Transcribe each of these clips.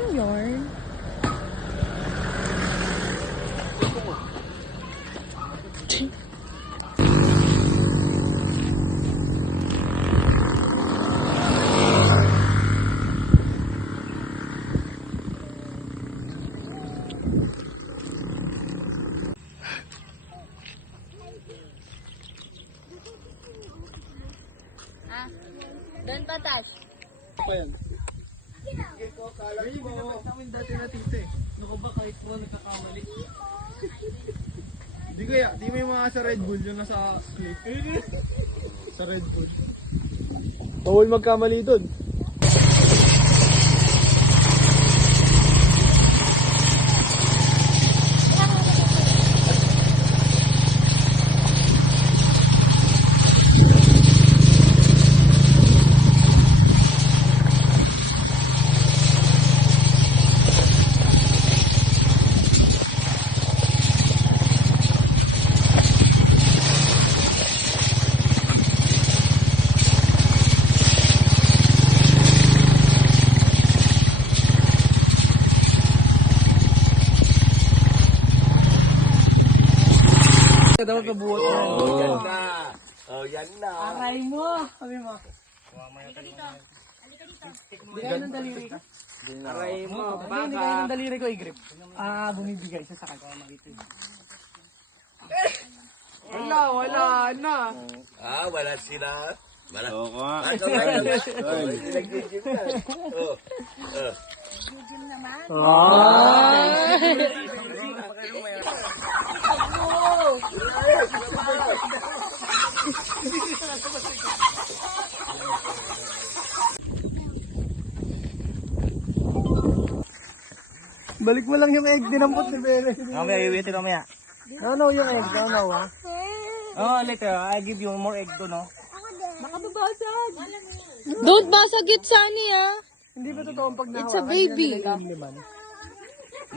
ating yarn. Doon pa, Tash. Ayan. Sige ko, kala mo. Namin dati na tito eh. Ano ka ba kahit mo nagkakamali? Di kaya, di may mga sa Red Bull yung nasa cliff. Sa Red Bull. Bawal magkamali doon. Dapat kabuhat na. Oh, yan na. Oh, yan na. Aray mo. Sabi mo. Halika dito. Halika dito. Bigay ng daliri ko. Aray mo, Bigay ng daliri ko i-grip. Bumibigay siya sa kanya. Wala na. Wala sila. Wala. Oo nga. Nag-gym na. Oh. Gym naman. Balik mo lang yung egg, dinampot ni Bere. Mamaya, iwitin mamaya. No, yung egg. No, ha? Oh, later, I give you more egg to, no? Don't basag it, Sunny, ah. Hindi ba totoo pag It's a baby. Hindi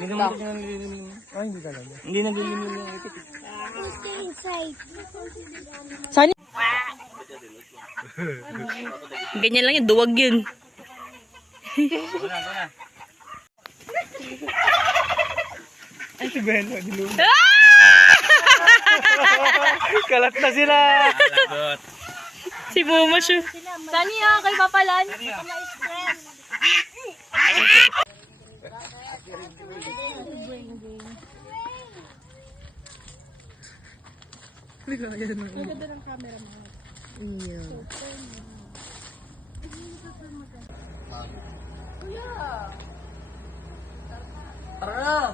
naman ito nililimin. Ay, hindi talaga. Hindi naglilimin yung itik. Sunny. Ganyan lang yun, duwag yun. Wala. Ay, si Beno, dilunod. Kalat na sila. Lagot. Si Momo siya. Sunny, kay Papalan. Ma-stress. Maganda ng camera mo. Tara na!